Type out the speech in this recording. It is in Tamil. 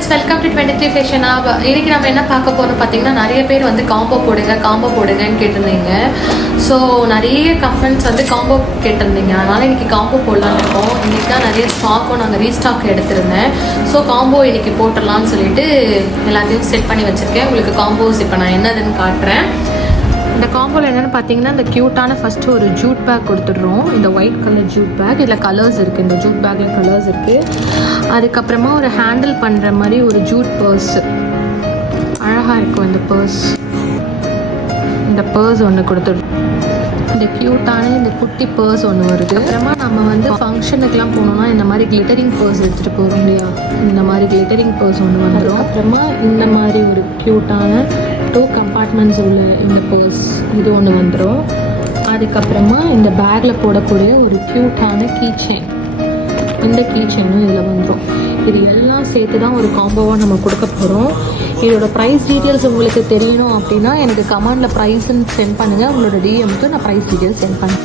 Friends, welcome to 23 fashion hub. இன்றைக்கி நம்ம என்ன பார்க்க போகிறோம் பார்த்தீங்கன்னா, நிறைய பேர் வந்து காம்போ போடுங்கன்னு கேட்டிருந்தீங்க. ஸோ நிறைய கமெண்ட்ஸ் வந்து காம்போ கேட்டிருந்தீங்க. அதனால் இன்றைக்கி காம்போ போடலான்னு இருக்கோம். இன்றைக்கி தான் நிறைய ஸ்டாக்கும் நாங்கள் ரீஸ்டாக் எடுத்திருந்தேன். ஸோ காம்போ இன்றைக்கி போட்டுடலான்னு சொல்லிட்டு எல்லாத்தையும் செட் பண்ணி வச்சுருக்கேன். உங்களுக்கு காம்போஸ் இப்போ நான் என்னதுன்னு காட்டுறேன். இந்த காம்போவில் என்னென்னு பார்த்தீங்கன்னா, இந்த க்யூட்டான ஃபஸ்ட்டு ஒரு ஜூட் பேக் கொடுத்துட்றோம். இந்த ஒயிட் கலர் ஜூட் பேக், இதில் கலர்ஸ் இருக்குது. இந்த ஜூட் பேக்கில் கலர்ஸ் இருக்குது. அதுக்கப்புறமா ஒரு ஹேண்டில் பண்ணுற மாதிரி ஒரு ஜூட் பர்ஸ், அழகாக இருக்கும் இந்த பர்ஸ். இந்த பர்ஸ் ஒன்று கொடுத்துட்றோம். இந்த க்யூட்டான இந்த குட்டி பர்ஸ் ஒன்று வருது. அப்புறமா நம்ம வந்து ஃபங்க்ஷனுக்கெலாம் போனோம்னா இந்த மாதிரி கிளிட்டரிங் பர்ஸ் எடுத்துகிட்டு போகிறோம் இல்லையா, இந்த மாதிரி கிளிட்டரிங் பர்ஸ் ஒன்று வந்துடும். அப்புறமா இந்த மாதிரி ஒரு க்யூட்டான 2 கம்பார்ட்மெண்ட்ஸ் உள்ள இந்த பர்ஸ் இது ஒன்று வந்துடும். அதுக்கப்புறமா இந்த பேக்கில் போடக்கூடிய ஒரு க்யூட்டான கீச்செயின், இந்த கீச்செயினும் இதில் வந்துடும். இது எல்லாம் சேர்த்து தான் ஒரு காம்போவாக நம்ம கொடுக்க போகிறோம். இதோட ப்ரைஸ் டீட்டெயில்ஸ் உங்களுக்கு தெரியணும் அப்படின்னா எனக்கு கமெண்டில் ப்ரைஸ்ன்னு சென்ட் பண்ணுங்கள். உங்களோட டிஎம்க்கு நான் ப்ரைஸ் டீட்டெயில்ஸ் சென்ட் பண்ணுறேன்.